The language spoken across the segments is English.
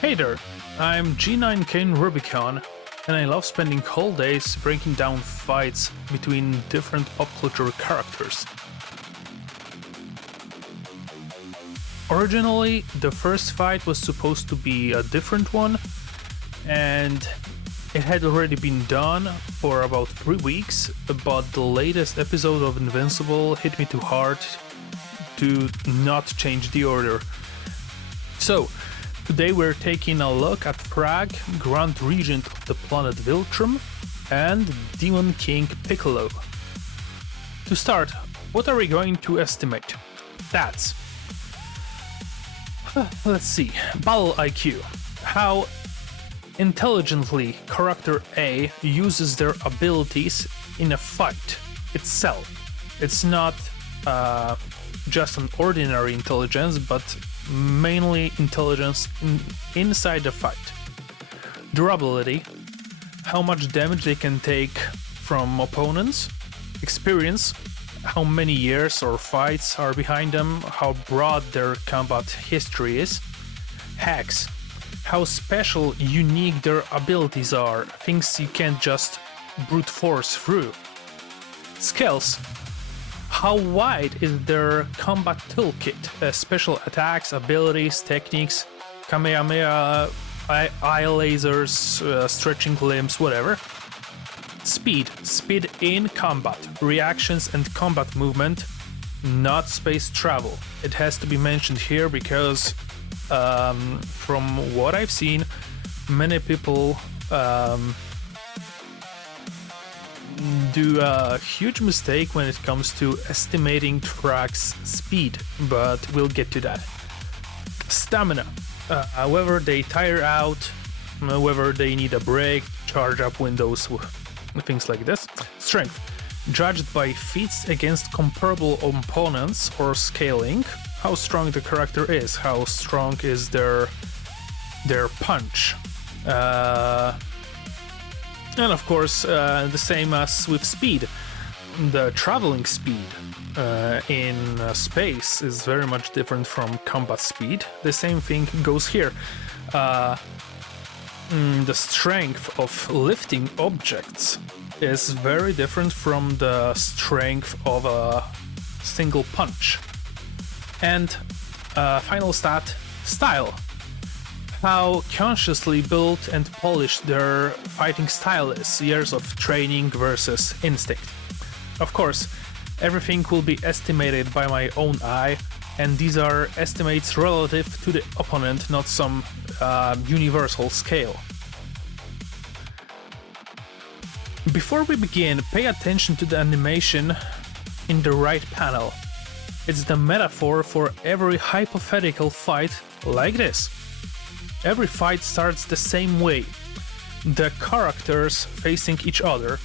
Hey there, I'm G9Kane Rubicon, and I love spending whole days breaking down fights between different pop culture characters. Originally, the first fight was supposed to be a different one, and it had already been done for about 3 weeks, but the latest episode of Invincible hit me too hard to not change the order. So, today we're taking a look at Thragg, Grand Regent of the planet Viltrum, and Demon King Piccolo. To start, what are we going to estimate? Stats. Let's see. Battle IQ. How intelligently character A uses their abilities in a fight itself. It's not just an ordinary intelligence, but mainly intelligence inside the fight. Durability, how much damage they can take from opponents. Experience, how many years or fights are behind them, how broad their combat history is. Hacks, how special, unique their abilities are, things you can't just brute force through. Skills, how wide is their combat toolkit, special attacks, abilities, techniques, Kamehameha, eye lasers, stretching limbs, whatever. Speed in combat, reactions and combat movement, not space travel. It has to be mentioned here because from what I've seen, many people do a huge mistake when it comes to estimating Thragg's speed, but we'll get to that. Stamina, whether they tire out, whether they need a break, charge up windows, things like this. Strength, judged by feats against comparable opponents or scaling, how strong the character is, how strong is their punch. And of course, the same as with speed. The traveling speed in space is very much different from combat speed. The same thing goes here. The strength of lifting objects is very different from the strength of a single punch. And final stat, style. How consciously built and polished their fighting style is, years of training versus instinct. Of course, everything will be estimated by my own eye, and these are estimates relative to the opponent, not some universal scale. Before we begin, pay attention to the animation in the right panel. It's the metaphor for every hypothetical fight like this. Every fight starts the same way, the characters facing each other,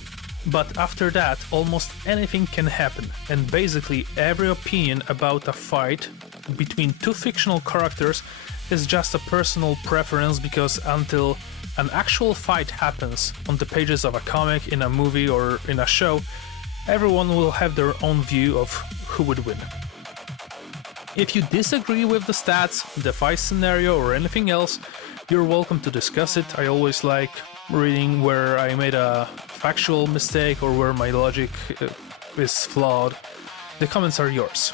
but after that almost anything can happen, and basically every opinion about a fight between two fictional characters is just a personal preference, because until an actual fight happens on the pages of a comic, in a movie or in a show, everyone will have their own view of who would win. If you disagree with the stats, the fight scenario or anything else, you're welcome to discuss it. I always like reading where I made a factual mistake or where my logic is flawed. The comments are yours.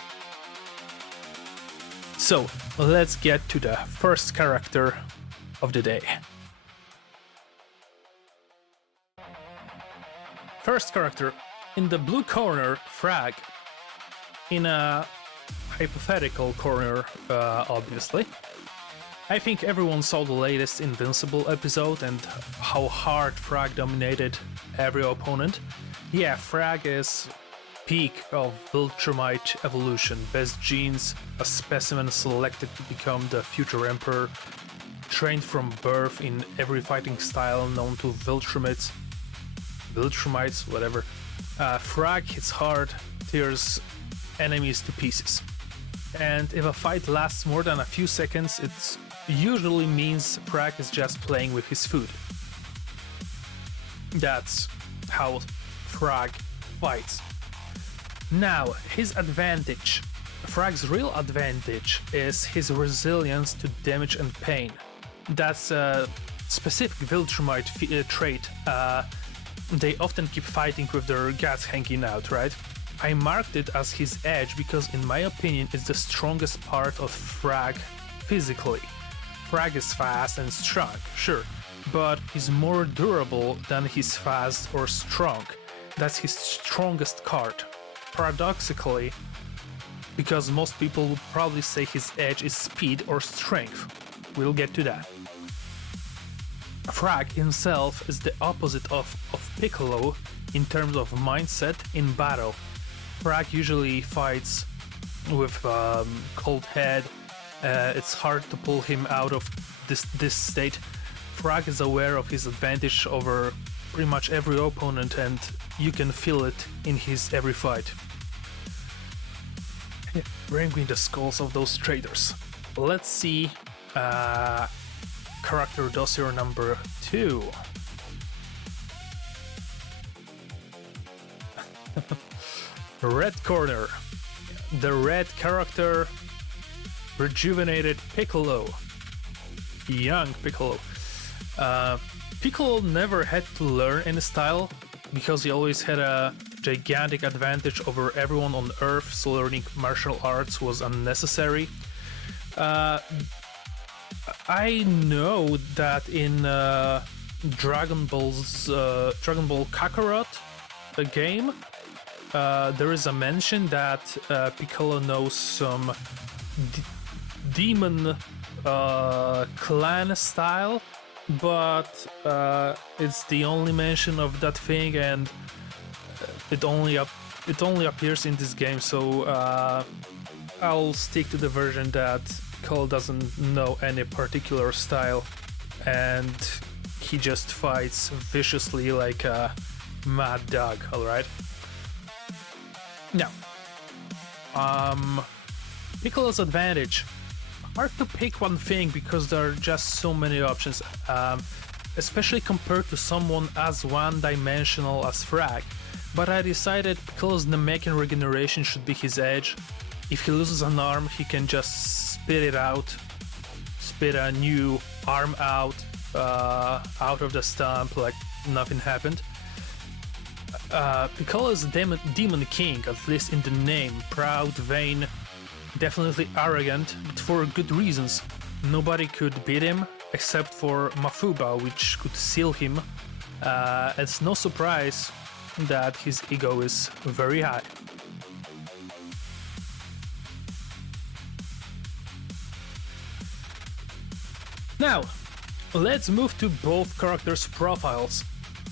So, let's get to the first character of the day. First character, in the blue corner, Thragg. In a hypothetical corner, obviously. I think everyone saw the latest Invincible episode and how hard Thragg dominated every opponent. Yeah, Thragg is peak of Viltrumite evolution, best genes, a specimen selected to become the future emperor, trained from birth in every fighting style known to Viltrumites, whatever. Thragg hits hard, tears enemies to pieces. And if a fight lasts more than a few seconds, it usually means Thragg is just playing with his food. That's how Thragg fights. Now, his advantage. Thragg's real advantage is his resilience to damage and pain. That's a specific Viltrumite trait. They often keep fighting with their guts hanging out, right? I marked it as his edge because in my opinion it's the strongest part of Thragg physically. Thragg is fast and strong, sure, but he's more durable than he's fast or strong. That's his strongest card. Paradoxically, because most people would probably say his edge is speed or strength. We'll get to that. Thragg himself is the opposite of Piccolo in terms of mindset in battle. Thragg usually fights with cold head. It's hard to pull him out of this state. Thragg is aware of his advantage over pretty much every opponent, and you can feel it in his every fight. Bring me the skulls of those traitors. Let's see character dossier number 2. Red corner. The red character, rejuvenated Piccolo. Young Piccolo. Piccolo never had to learn any style because he always had a gigantic advantage over everyone on Earth, so learning martial arts was unnecessary. I know that in Dragon Ball Kakarot, the game, there is a mention that Piccolo knows some demon clan style, but it's the only mention of that thing, and it only appears in this game, so I'll stick to the version that Piccolo doesn't know any particular style and he just fights viciously like a mad dog, alright? Now, Piccolo's advantage. Hard to pick one thing because there are just so many options, especially compared to someone as one-dimensional as Thragg. But I decided Piccolo's Namekian regeneration should be his edge. If he loses an arm, he can just spit it out, spit a new arm out of the stump like nothing happened. Piccolo is a demon king, at least in the name. Proud, vain, definitely arrogant, but for good reasons. Nobody could beat him except for Mafuba, which could seal him. It's no surprise that his ego is very high. Now, let's move to both characters' profiles.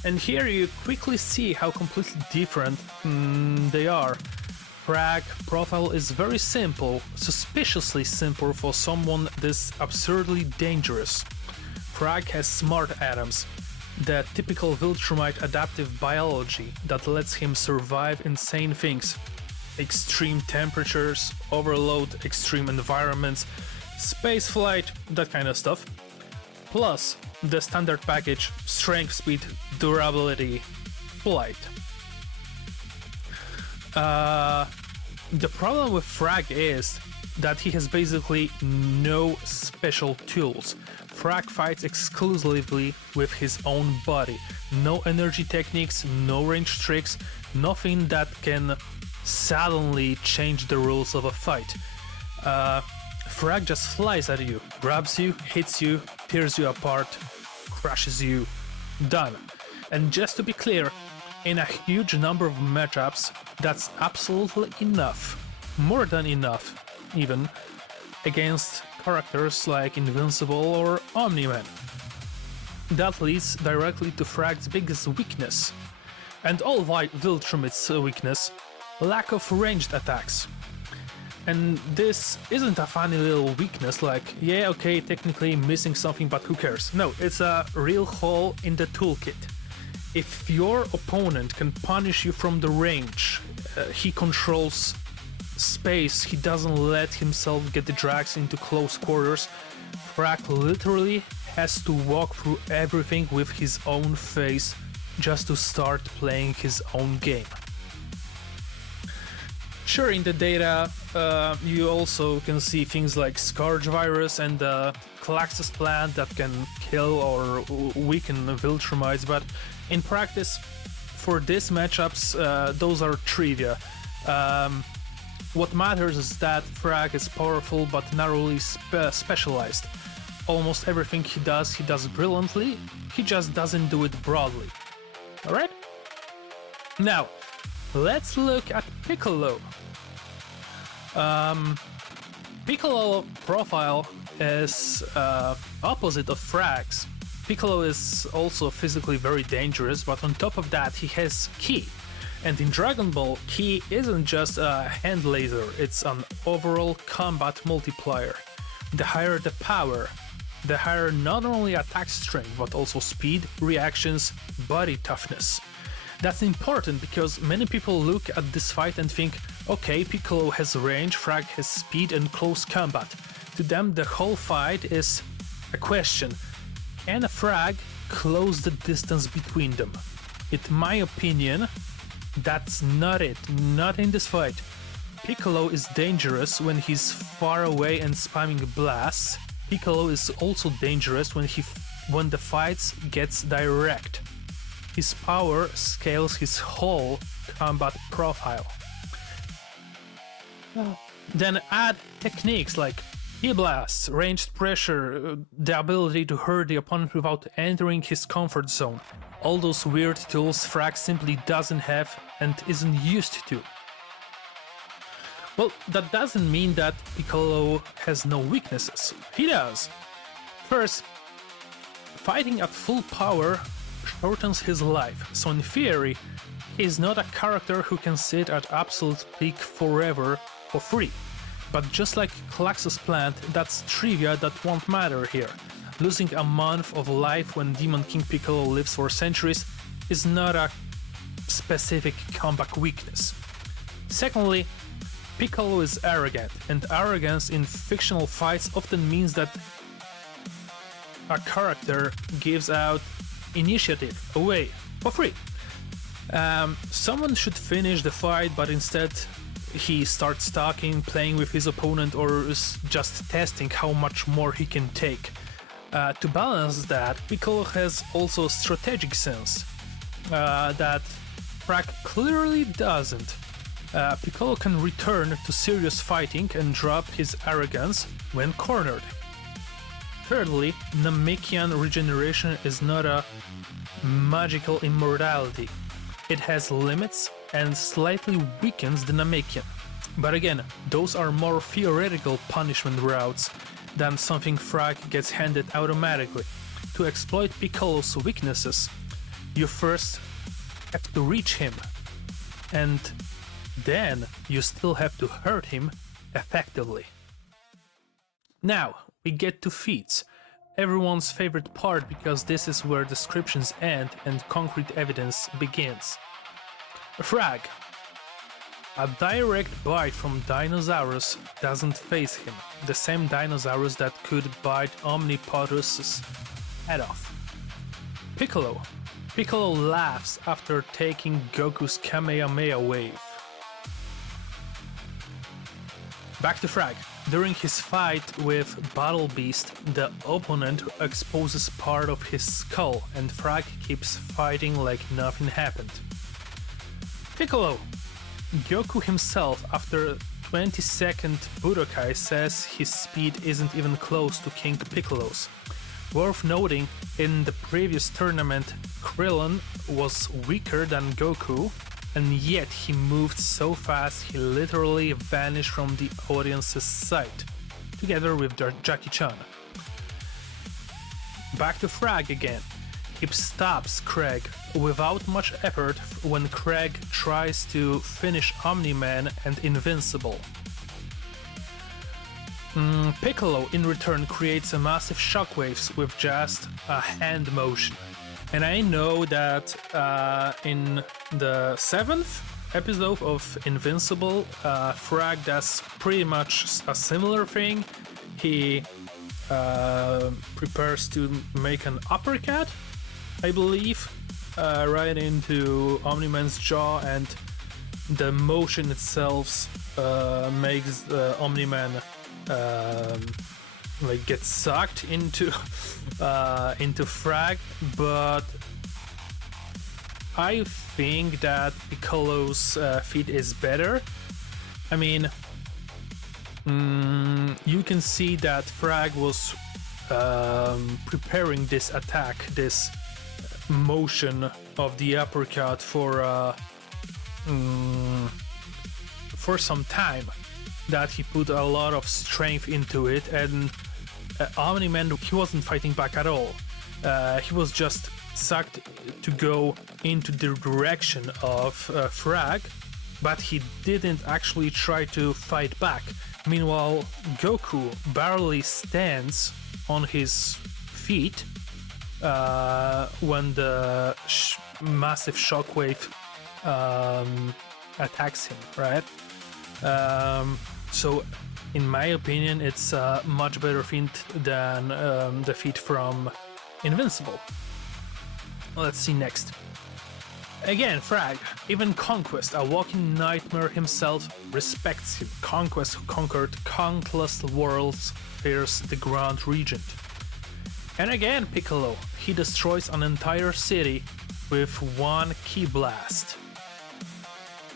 And here you quickly see how completely different they are. Thragg profile is very simple, suspiciously simple for someone this absurdly dangerous. Thragg has smart atoms, the typical Viltrumite adaptive biology that lets him survive insane things. Extreme temperatures, overload, extreme environments, space flight, that kind of stuff. Plus, the standard package, strength, speed, durability, flight. The problem with Thragg is that he has basically no special tools. Thragg fights exclusively with his own body. No energy techniques, no range tricks, nothing that can suddenly change the rules of a fight. Thragg just flies at you, grabs you, hits you, tears you apart, crushes you. Done. And just to be clear, in a huge number of matchups, that's absolutely enough. More than enough, even, against characters like Invincible or Omni-Man. That leads directly to Thragg's biggest weakness, and all Viltrumite's weakness, lack of ranged attacks. And this isn't a funny little weakness like, yeah, okay, technically missing something, but who cares? No, it's a real hole in the toolkit. If your opponent can punish you from the range, he controls space, he doesn't let himself get dragged into close quarters, Thragg literally has to walk through everything with his own face just to start playing his own game. Sure, in the data, you also can see things like Scourge virus and the Calaxus plant that can kill or weaken Viltrumites, but in practice, for these matchups, those are trivia. What matters is that Thragg is powerful but narrowly specialized. Almost everything he does brilliantly, he just doesn't do it broadly. Alright? Now, let's look at Piccolo. Piccolo profile is opposite of Thragg's. Piccolo is also physically very dangerous, but on top of that he has Ki. And in Dragon Ball, Ki isn't just a hand laser, it's an overall combat multiplier. The higher the power, the higher not only attack strength, but also speed, reactions, body toughness. That's important because many people look at this fight and think, okay, Piccolo has range, Thragg has speed and close combat. To them, the whole fight is a question. Can Thragg close the distance between them? In my opinion, that's not it, not in this fight. Piccolo is dangerous when he's far away and spamming blasts. Piccolo is also dangerous when the fight gets direct. His power scales his whole combat profile. Then add techniques like E-blasts, ranged pressure, the ability to hurt the opponent without entering his comfort zone. All those weird tools Thragg simply doesn't have and isn't used to. Well, that doesn't mean that Piccolo has no weaknesses. He does. First, fighting at full power shortens his life, so in theory, he's not a character who can sit at absolute peak forever for free. But just like Calaxus plant, that's trivia that won't matter here. Losing a month of life when Demon King Piccolo lives for centuries is not a specific comeback weakness. Secondly, Piccolo is arrogant, and arrogance in fictional fights often means that a character gives out initiative away for free. Someone should finish the fight, but instead he starts talking, playing with his opponent, or is just testing how much more he can take. To balance that, Piccolo has also strategic sense that Thragg clearly doesn't. Piccolo can return to serious fighting and drop his arrogance when cornered. Thirdly, Namekian regeneration is not a magical immortality. It has limits and slightly weakens the Namekian. But again, those are more theoretical punishment routes than something Thragg gets handed automatically. To exploit Piccolo's weaknesses, you first have to reach him, and then you still have to hurt him effectively. Now, we get to feats, everyone's favorite part because this is where descriptions end and concrete evidence begins. Thragg. A direct bite from Dinosaurus doesn't faze him, the same Dinosaurus that could bite Omnipotus's head off. Piccolo. Piccolo laughs after taking Goku's Kamehameha wave. Back to Thragg. During his fight with Battle Beast, the opponent exposes part of his skull and Thragg keeps fighting like nothing happened. Piccolo. Goku himself, after 20-second Budokai, says his speed isn't even close to King Piccolo's. Worth noting, in the previous tournament, Krillin was weaker than Goku, and yet he moved so fast he literally vanished from the audience's sight, together with Jackie Chan. Back to Thragg again. He stops Craig without much effort when Craig tries to finish Omni-Man and Invincible. Piccolo in return creates a massive shockwaves with just a hand motion. And I know that in the 7th episode of Invincible, Thragg does pretty much a similar thing. He prepares to make an uppercut, I believe, right into Omni-Man's jaw, and the motion itself makes Omni-Man like get sucked into Thragg, but I think that Piccolo's feat is better. I mean, you can see that Thragg was preparing this attack, this motion of the uppercut for some time, that he put a lot of strength into it, and Omni-Man, he wasn't fighting back at all. He was just sucked to go into the direction of Thragg, but he didn't actually try to fight back. Meanwhile, Goku barely stands on his feet when the massive shockwave attacks him, right? So in my opinion, it's a much better feat than the feat from Invincible. Let's see next. Again, Thragg, even Conquest, a walking nightmare himself, respects him. Conquest, who conquered countless worlds, fears the Grand Regent. And again, Piccolo, he destroys an entire city with one ki blast.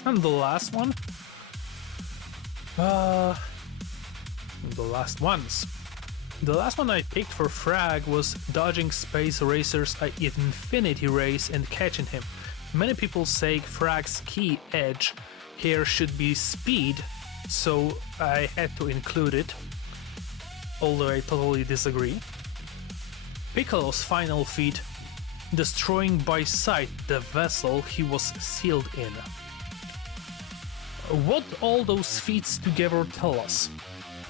And the last one? The last one I picked for Thragg was dodging Space Racer's Infinity Race and catching him. Many people say Thragg's key edge here should be speed, so I had to include it, although I totally disagree. Piccolo's final feat, destroying by sight the vessel he was sealed in. What all those feats together tell us?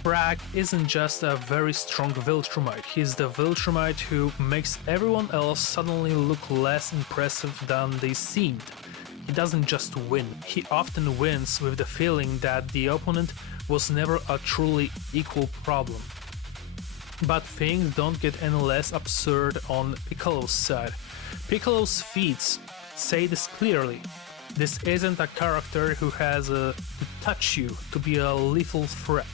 Thragg isn't just a very strong Viltrumite, he's the Viltrumite who makes everyone else suddenly look less impressive than they seemed. He doesn't just win, he often wins with the feeling that the opponent was never a truly equal problem. But things don't get any less absurd on Piccolo's side. Piccolo's feats say this clearly. This isn't a character who has to touch you to be a lethal threat.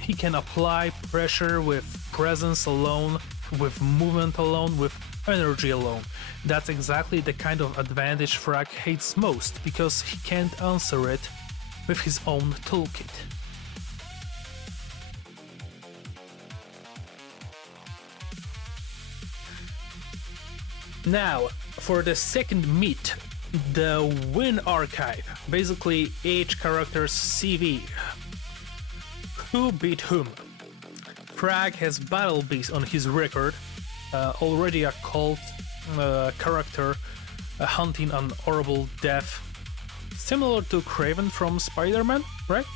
He can apply pressure with presence alone, with movement alone, with energy alone. That's exactly the kind of advantage Thragg hates most, because he can't answer it with his own toolkit. Now, for the second meet, the Win Archive, basically each character's CV. Who beat whom? Thragg has Battle Beast on his record, already a cult character hunting an horrible death, similar to Kraven from Spider-Man, right?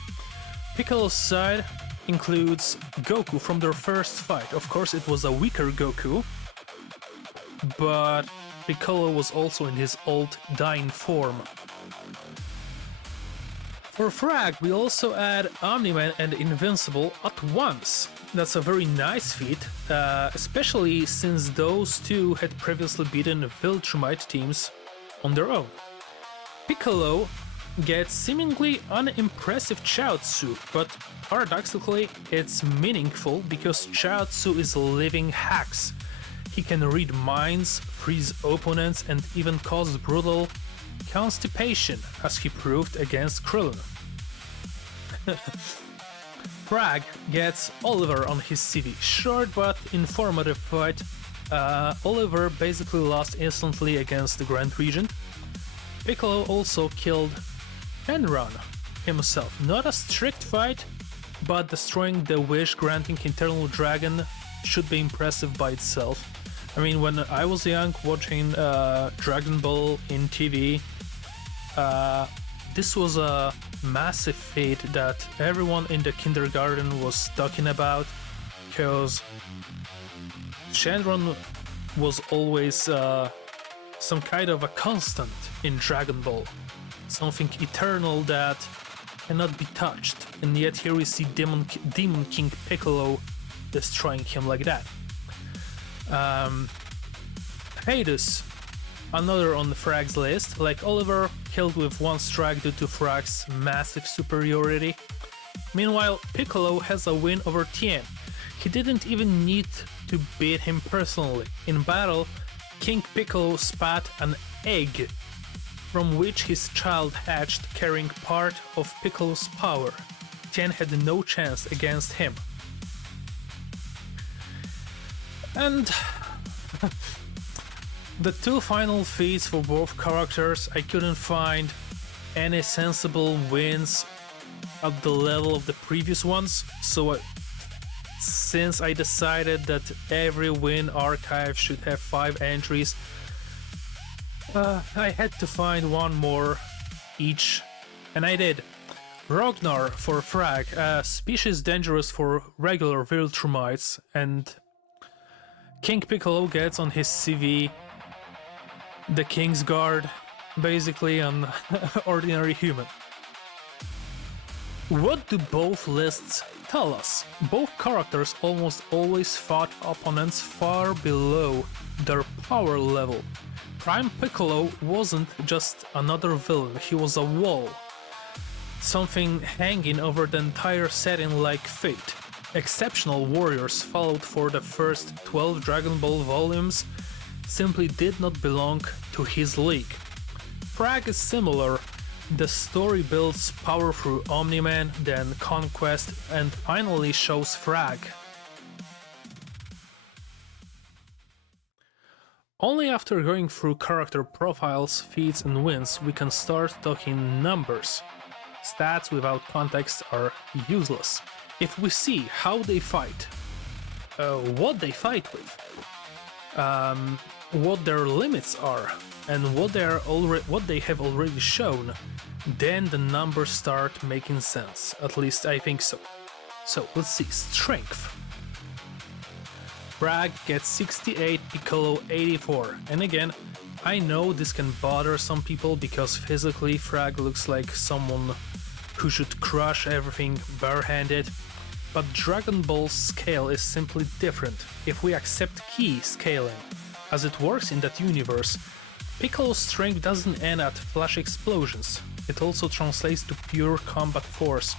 Piccolo's side includes Goku from their first fight. Of course, it was a weaker Goku, but Piccolo was also in his old dying form. For Thragg, we also add Omni-Man and Invincible at once. That's a very nice feat, especially since those two had previously beaten Viltrumite teams on their own. Piccolo gets seemingly unimpressive Chaozu, but paradoxically it's meaningful because Chaozu is living hacks. He can read minds, freeze opponents, and even cause brutal constipation, as he proved against Krillin. Thragg gets Oliver on his CV. Short but informative fight. Oliver basically lost instantly against the Grand Regent. Piccolo also killed Enron himself. Not a strict fight, but destroying the wish-granting Eternal Dragon should be impressive by itself. I mean, when I was young watching Dragon Ball in TV, this was a massive feat that everyone in the kindergarten was talking about, because Shenron was always some kind of a constant in Dragon Ball, something eternal that cannot be touched, and yet here we see Demon King Piccolo destroying him like that. Hades, Another on Thragg's list, like Oliver, killed with one strike due to Thragg's massive superiority. Meanwhile, Piccolo has a win over Tien. He didn't even need to beat him personally. In battle, King Piccolo spat an egg, from which his child hatched carrying part of Piccolo's power. Tien had no chance against him. And the two final feats for both characters, I couldn't find any sensible wins at the level of the previous ones, so since I decided that every win archive should have 5 entries, I had to find one more each, and I did. Rognar for Thragg, a species dangerous for regular Viltrumites, and King Piccolo gets on his CV the King's Guard, basically an ordinary human. What do both lists tell us? Both characters almost always fought opponents far below their power level. Prime Piccolo wasn't just another villain, he was a wall. Something hanging over the entire setting like fate. Exceptional warriors followed for the first 12 Dragon Ball volumes simply did not belong to his league. Thragg is similar. The story builds power through Omni-Man, then Conquest, and finally shows Thragg. Only after going through character profiles, feats and wins we can start talking numbers. Stats without context are useless. If we see how they fight, what they fight with, what their limits are, and what they have already shown, then the numbers start making sense. At least I think so. So let's see. Strength. Thragg gets 68, Piccolo 84. And again, I know this can bother some people because physically Thragg looks like someone who should crush everything barehanded, but Dragon Ball's scale is simply different if we accept key scaling. As it works in that universe, Piccolo's strength doesn't end at flash explosions, it also translates to pure combat force.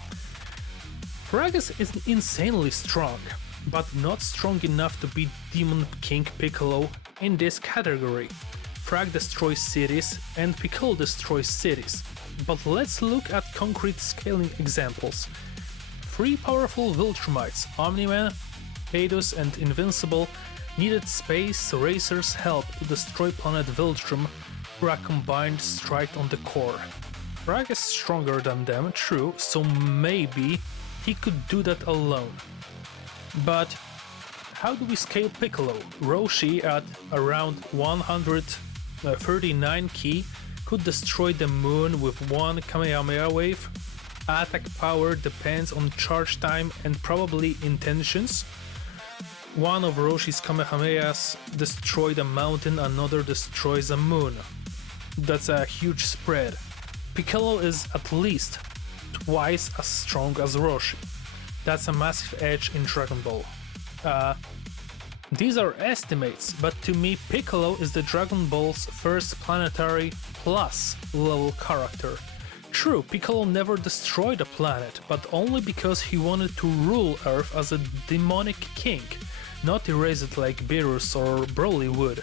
Thragg is insanely strong, but not strong enough to beat Demon King Piccolo in this category. Thragg destroys cities and Piccolo destroys cities. But let's look at concrete scaling examples. 3 powerful Viltrumites, Omni-Man, Hadus and Invincible, needed Space Racer's help to destroy planet Viltrum through a combined strike on the core. Thragg is stronger than them, true, so maybe he could do that alone. But how do we scale Piccolo? Roshi at around 139 ki could destroy the moon with one Kamehameha wave. Attack power depends on charge time and probably intentions. One of Roshi's Kamehamehas destroyed a mountain, another destroys a moon. That's a huge spread. Piccolo is at least twice as strong as Roshi. That's a massive edge in Dragon Ball. These are estimates, but to me Piccolo is the Dragon Ball's first planetary plus level character. True, Piccolo never destroyed a planet, but only because he wanted to rule Earth as a demonic king, not erase it like Beerus or Broly would.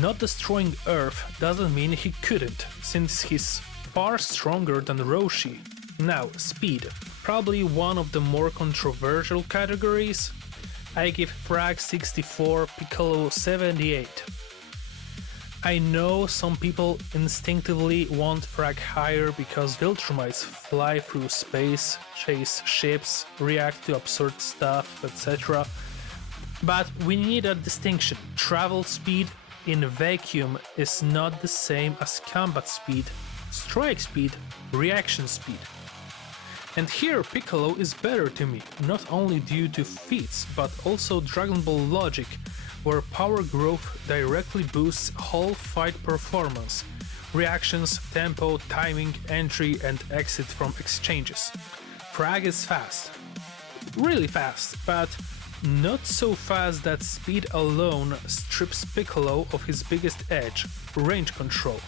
Not destroying Earth doesn't mean he couldn't, since he's far stronger than Roshi. Now, speed. Probably one of the more controversial categories. I give Thragg 64, Piccolo 78. I know some people instinctively want Thragg higher because Viltrumites fly through space, chase ships, react to absurd stuff, etc. But we need a distinction. Travel speed in a vacuum is not the same as combat speed, strike speed, reaction speed. And here Piccolo is better to me, not only due to feats, but also Dragon Ball logic, where power growth directly boosts whole fight performance, reactions, tempo, timing, entry and exit from exchanges. Thragg is fast, really fast, but not so fast that speed alone strips Piccolo of his biggest edge, range control.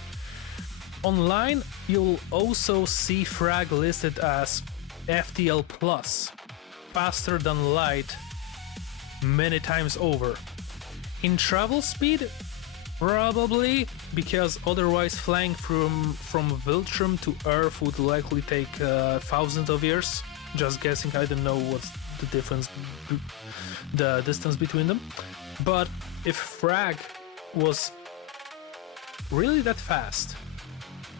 Online, you'll also see Thragg listed as FTL+, faster than light many times over. In travel speed, probably, because otherwise flying from Viltrum to Earth would likely take thousands of years. Just guessing, I don't know what's the difference, the distance between them. But if Thragg was really that fast,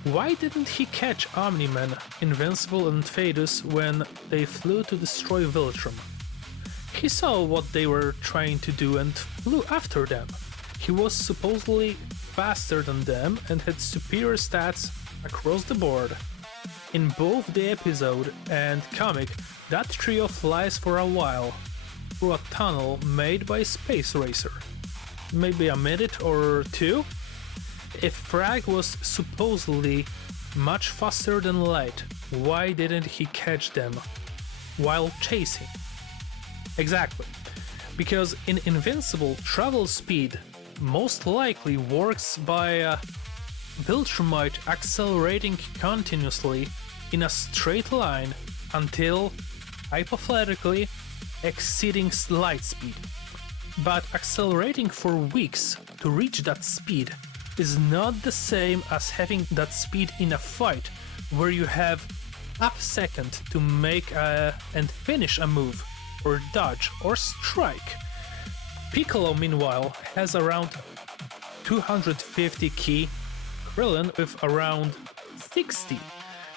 why didn't he catch Omni-Man, Invincible and Phadus when they flew to destroy Viltrum? He saw what they were trying to do and flew after them. He was supposedly faster than them and had superior stats across the board. In both the episode and comic, that trio flies for a while through a tunnel made by Space Racer. Maybe a minute or two? If Thragg was supposedly much faster than light, why didn't he catch them while chasing? Exactly. Because in Invincible, travel speed most likely works by Viltrumite accelerating continuously in a straight line until, hypothetically, exceeding light speed. But accelerating for weeks to reach that speed is not the same as having that speed in a fight where you have half second to make and finish a move, or dodge, or strike. Piccolo, meanwhile, has around 250 ki, Krillin with around 60,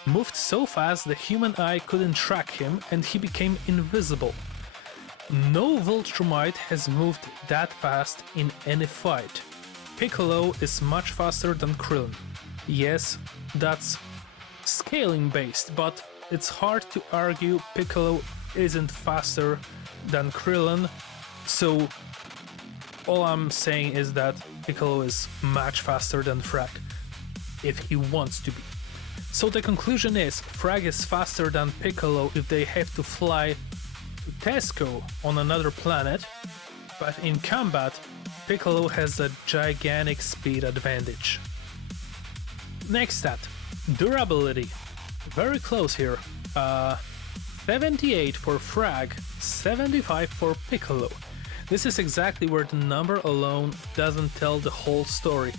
moved so fast the human eye couldn't track him and he became invisible. No Viltrumite has moved that fast in any fight. Piccolo is much faster than Krillin. Yes, that's scaling based, but it's hard to argue Piccolo isn't faster than Krillin, so all I'm saying is that Piccolo is much faster than Thragg, if he wants to be. So the conclusion is, Thragg is faster than Piccolo if they have to fly to Tesco on another planet, but in combat, Piccolo has a gigantic speed advantage. Next stat, durability. Very close here. 78 for Thragg, 75 for Piccolo. This is exactly where the number alone doesn't tell the whole story.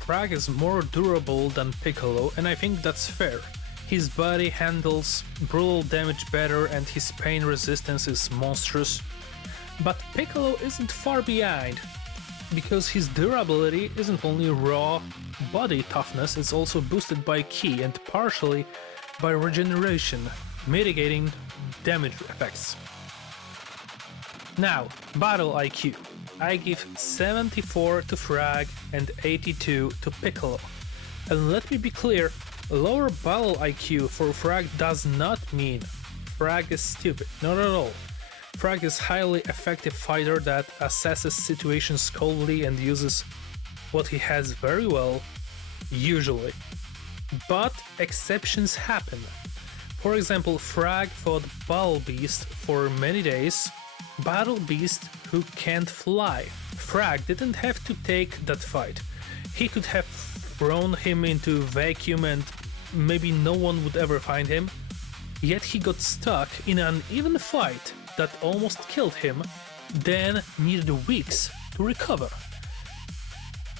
Thragg is more durable than Piccolo, and I think that's fair. His body handles brutal damage better and his pain resistance is monstrous. But Piccolo isn't far behind, because his durability isn't only raw body toughness, it's also boosted by ki and partially by regeneration, mitigating damage effects. Now, battle IQ. I give 74 to Thragg and 82 to Piccolo. And let me be clear, lower battle IQ for Thragg does not mean Thragg is stupid, not at all. Thragg is a highly effective fighter that assesses situations coldly and uses what he has very well, usually. But exceptions happen. For example, Thragg fought Battle Beast for many days, Battle Beast who can't fly. Thragg didn't have to take that fight. He could have thrown him into vacuum and maybe no one would ever find him. Yet he got stuck in an even fight that almost killed him, then needed weeks to recover.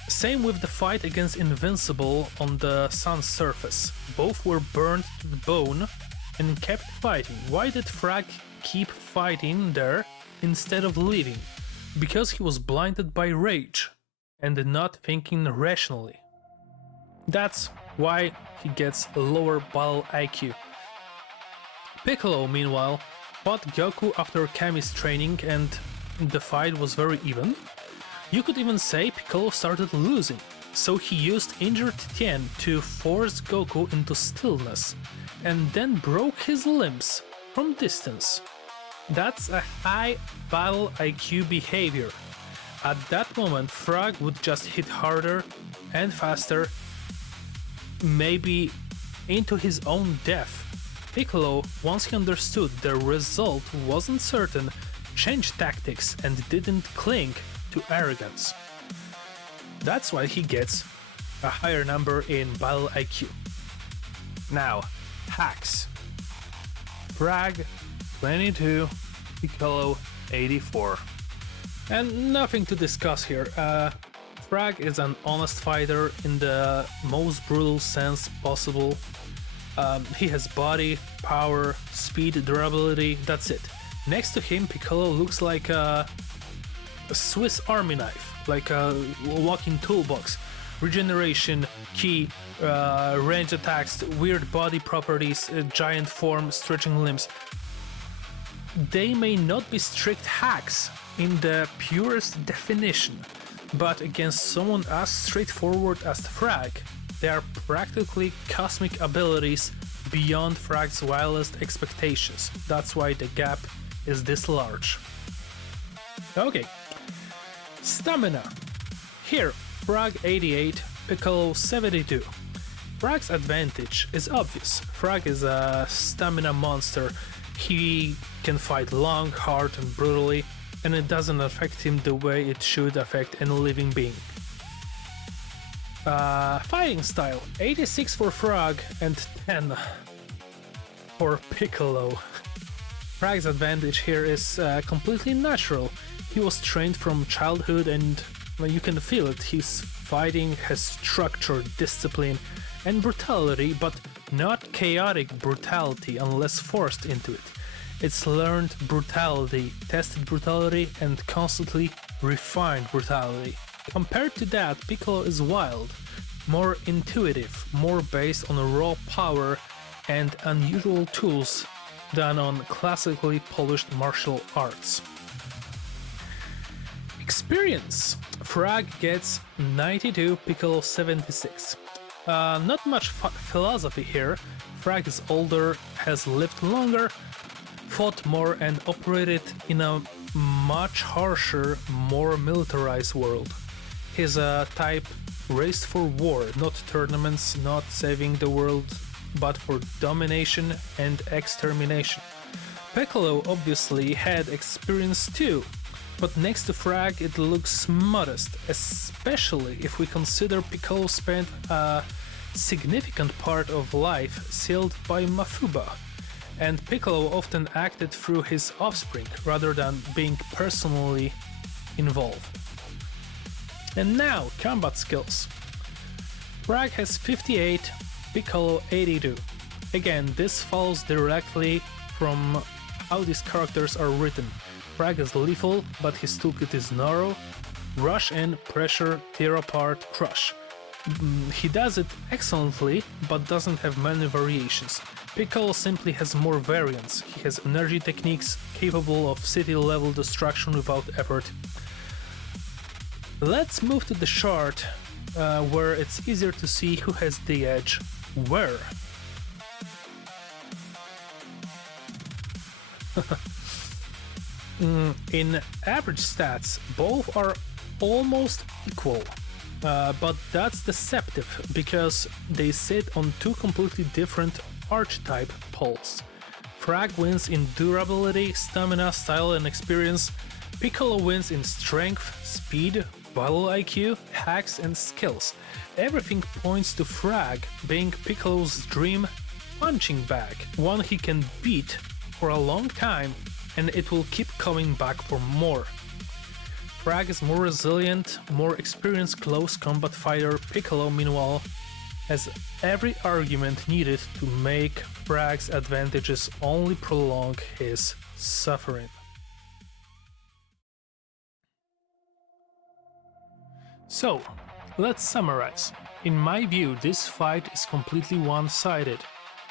Same with the fight against Invincible on the sun's surface. Both were burned to the bone and kept fighting. Why did Thragg keep fighting there instead of leaving? Because he was blinded by rage and not thinking rationally. That's why he gets a lower battle IQ. Piccolo, meanwhile, fought Goku after Kami's training and the fight was very even. You could even say Piccolo started losing, so he used injured Tien to force Goku into stillness, and then broke his limbs from distance. That's a high battle IQ behavior. At that moment, Thragg would just hit harder and faster, maybe into his own death. Piccolo, once he understood the result wasn't certain, changed tactics and didn't cling to arrogance. That's why he gets a higher number in battle IQ. Now, hacks. Thragg 22, Piccolo 84. And nothing to discuss here. Thragg is an honest fighter in the most brutal sense possible. He has body, power, speed, durability, that's it. Next to him, Piccolo looks like a Swiss army knife, like a walking toolbox. Regeneration, ki, range attacks, weird body properties, giant form, stretching limbs. They may not be strict hacks in the purest definition, but against someone as straightforward as Thragg, they are practically cosmic abilities beyond Thragg's wildest expectations. That's why the gap is this large. Okay, stamina. Here, Thragg 88, Piccolo 72. Thragg's advantage is obvious. Thragg is a stamina monster. He can fight long, hard, and brutally, and it doesn't affect him the way it should affect any living being. Fighting style, 86 for Thragg and 10 for Piccolo. Thagg's advantage here is completely natural. He was trained from childhood and you can feel it. His fighting has structure, discipline, and brutality, but not chaotic brutality unless forced into it. It's learned brutality, tested brutality, and constantly refined brutality. Compared to that, Piccolo is wild, more intuitive, more based on raw power and unusual tools than on classically polished martial arts. Experience. Thragg gets 92, Piccolo 76. Not much philosophy here. Thragg is older, has lived longer, fought more, and operated in a much harsher, more militarized world. He's a type raised for war, not tournaments, not saving the world, but for domination and extermination. Piccolo obviously had experience too, but next to Thragg it looks modest, especially if we consider Piccolo spent a significant part of life sealed by Mafuba, and Piccolo often acted through his offspring rather than being personally involved. And now, combat skills. Thragg has 58, Piccolo 82. Again, this follows directly from how these characters are written. Thragg is lethal, but his toolkit is narrow. Rush in, pressure, tear apart, crush. He does it excellently, but doesn't have many variations. Piccolo simply has more variants. He has energy techniques capable of city-level destruction without effort. Let's move to the chart, where it's easier to see who has the edge where. In average stats, both are almost equal, but that's deceptive because they sit on two completely different archetype poles. Thragg wins in durability, stamina, style, and experience. Piccolo wins in strength, speed, battle IQ, hacks, and skills. Everything points to Thragg being Piccolo's dream punching bag, one he can beat for a long time and it will keep coming back for more. Thragg is more resilient, more experienced close combat fighter. Piccolo, meanwhile, has every argument needed to make Thragg's advantages only prolong his suffering. So, let's summarize. In my view, this fight is completely one-sided.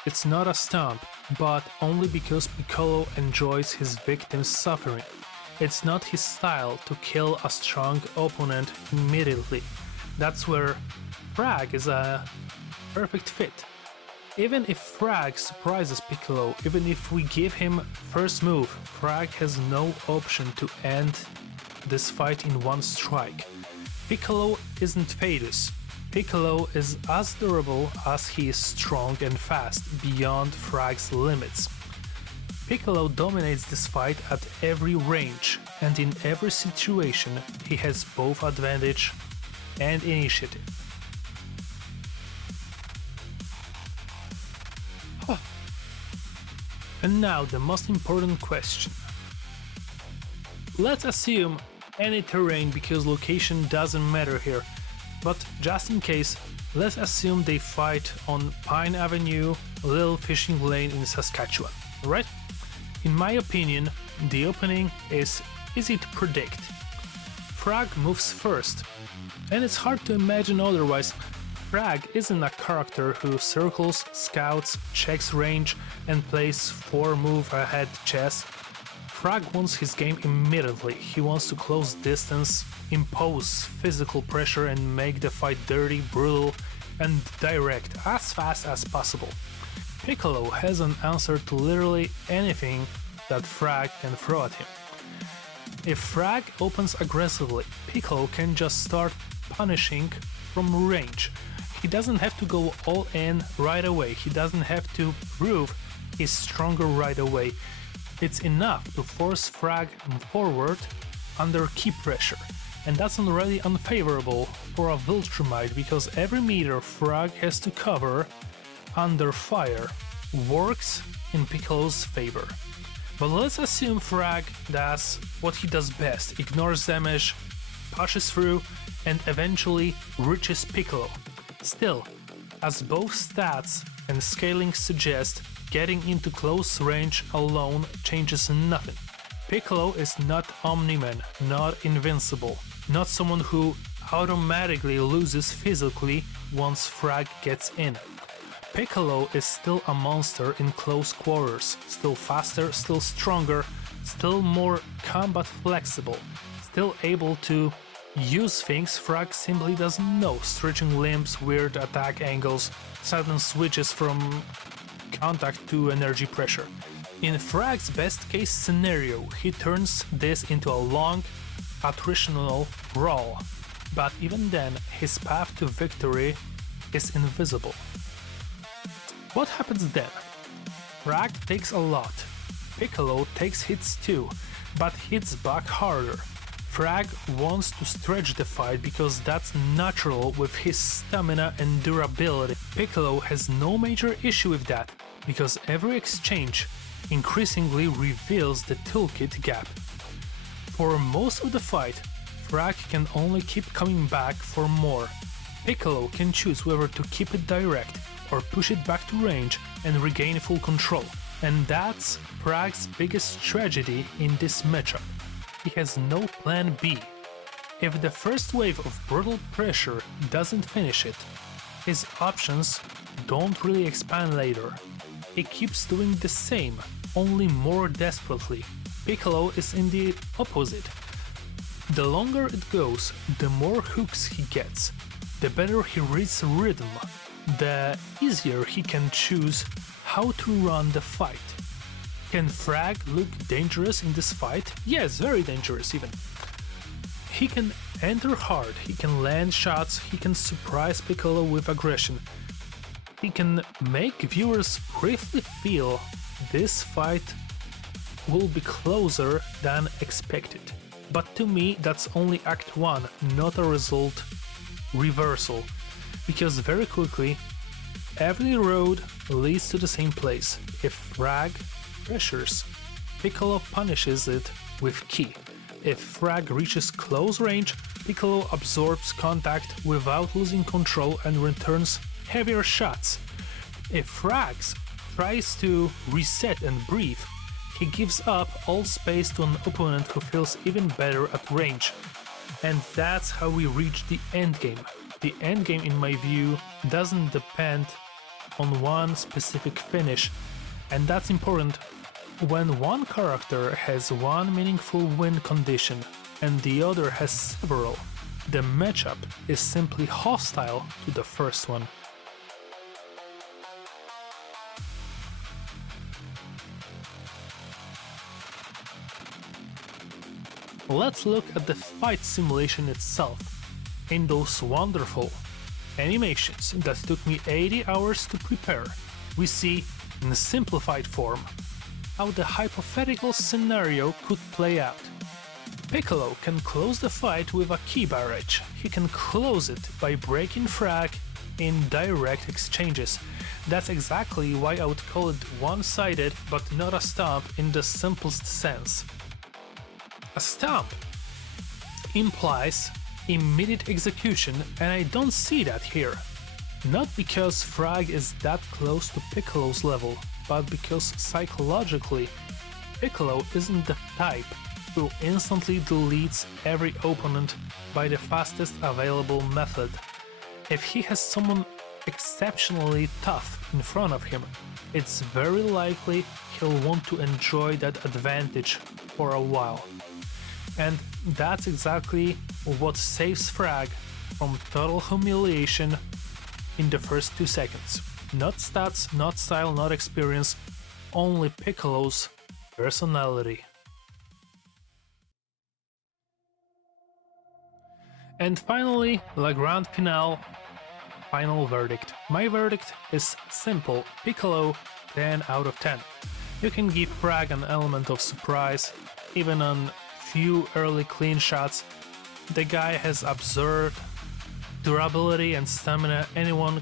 It's not a stomp, but only because Piccolo enjoys his victim's suffering. It's not his style to kill a strong opponent immediately. That's where Thragg is a perfect fit. Even if Thragg surprises Piccolo, even if we give him first move, Thragg has no option to end this fight in one strike. Piccolo isn't Fadus. Piccolo is as durable as he is strong and fast, beyond Thragg's limits. Piccolo dominates this fight at every range, and in every situation he has both advantage and initiative. And now the most important question. Let's assume any terrain because location doesn't matter here, but just in case, let's assume they fight on Pine Avenue, Little Fishing Lane in Saskatchewan, right? In my opinion, the opening is easy to predict. Thragg moves first, and it's hard to imagine otherwise. Thragg isn't a character who circles, scouts, checks range, and plays 4-move ahead chess. Thragg wants his game immediately. He wants to close distance, impose physical pressure, and make the fight dirty, brutal, and direct as fast as possible. Piccolo has an answer to literally anything that Thragg can throw at him. If Thragg opens aggressively, Piccolo can just start punishing from range. He doesn't have to go all in right away, he doesn't have to prove he's stronger right away. It's enough to force Thragg forward under key pressure, and that's already unfavorable for a Viltrumite because every meter Thragg has to cover under fire works in Piccolo's favor. But let's assume Thragg does what he does best, ignores damage, pushes through, and eventually reaches Piccolo. Still, as both stats and scaling suggest, getting into close range alone changes nothing. Piccolo is not Omni-Man, not invincible, not someone who automatically loses physically once Thragg gets in. Piccolo is still a monster in close quarters, still faster, still stronger, still more combat flexible, still able to use things Thragg simply doesn't know, stretching limbs, weird attack angles, sudden switches from contact to energy pressure. In Thragg's best case scenario, he turns this into a long, attritional brawl, but even then, his path to victory is invisible. What happens then? Thragg takes a lot, Piccolo takes hits too, but hits back harder. Thragg wants to stretch the fight because that's natural with his stamina and durability. Piccolo has no major issue with that, because every exchange increasingly reveals the toolkit gap. For most of the fight, Thragg can only keep coming back for more. Piccolo can choose whether to keep it direct or push it back to range and regain full control. And that's Thragg's biggest tragedy in this matchup. He has no plan B. If the first wave of brutal pressure doesn't finish it, his options don't really expand later. He keeps doing the same, only more desperately. Piccolo is in the opposite. The longer it goes, the more hooks he gets, the better he reads rhythm, the easier he can choose how to run the fight. Can Thragg look dangerous in this fight? Yes, very dangerous even. He can enter hard, he can land shots, he can surprise Piccolo with aggression. He can make viewers briefly feel this fight will be closer than expected. But to me, that's only Act 1, not a result reversal. Because very quickly, every road leads to the same place. If Thragg pressures, Piccolo punishes it with ki. If Thragg reaches close range, Piccolo absorbs contact without losing control and returns heavier shots. If Thragg tries to reset and breathe, he gives up all space to an opponent who feels even better at range. And that's how we reach the endgame. The endgame, in my view, doesn't depend on one specific finish, and that's important. When one character has one meaningful win condition and the other has several, the matchup is simply hostile to the first one. Let's look at the fight simulation itself. In those wonderful animations that took me 80 hours to prepare, we see, in a simplified form, how the hypothetical scenario could play out. Piccolo can close the fight with a key barrage. He can close it by breaking Thragg in direct exchanges. That's exactly why I would call it one-sided, but not a stomp in the simplest sense. A stomp implies immediate execution, and I don't see that here. Not because Thragg is that close to Piccolo's level, but because psychologically, Piccolo isn't the type who instantly deletes every opponent by the fastest available method. If he has someone exceptionally tough in front of him, it's very likely he'll want to enjoy that advantage for a while. And that's exactly what saves Thragg from total humiliation in the first 2 seconds. Not stats, not style, not experience, only Piccolo's personality. And finally, la grande finale, final verdict. My verdict is simple: Piccolo 10 out of 10. You can give Thragg an element of surprise, even on few early clean shots. The guy has absurd durability and stamina anyone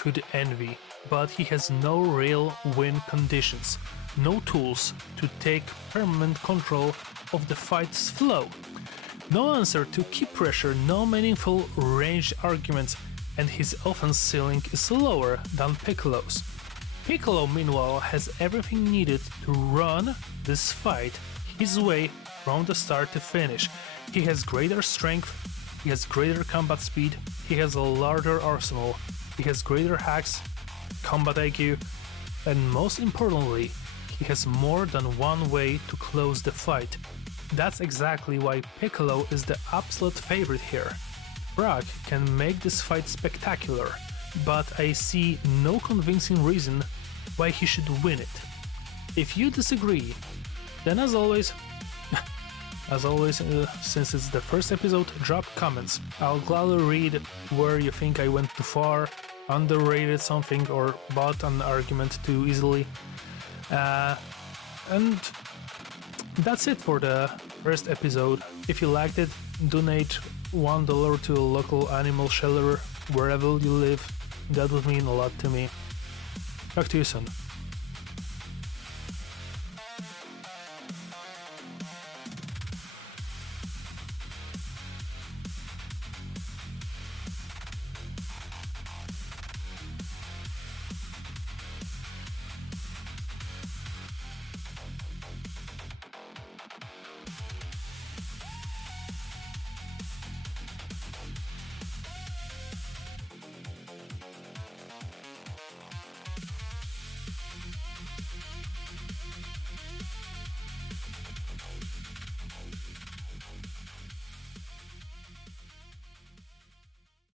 could envy, but he has no real win conditions, no tools to take permanent control of the fight's flow. No answer to key pressure, no meaningful ranged arguments, and his offense ceiling is lower than Piccolo's. Piccolo, meanwhile, has everything needed to run this fight his way from the start to finish. He has greater strength, he has greater combat speed, he has a larger arsenal, he has greater hacks, combat IQ, and most importantly, he has more than one way to close the fight. That's exactly why Piccolo is the absolute favorite here. Thragg can make this fight spectacular, but I see no convincing reason why he should win it. If you disagree, then as always, since it's the first episode, drop comments. I'll gladly read where you think I went too far, underrated something, or bought an argument too easily. And that's it for the first episode. If you liked it, donate $1 to a local animal shelter wherever you live. That would mean a lot to me. Talk to you soon.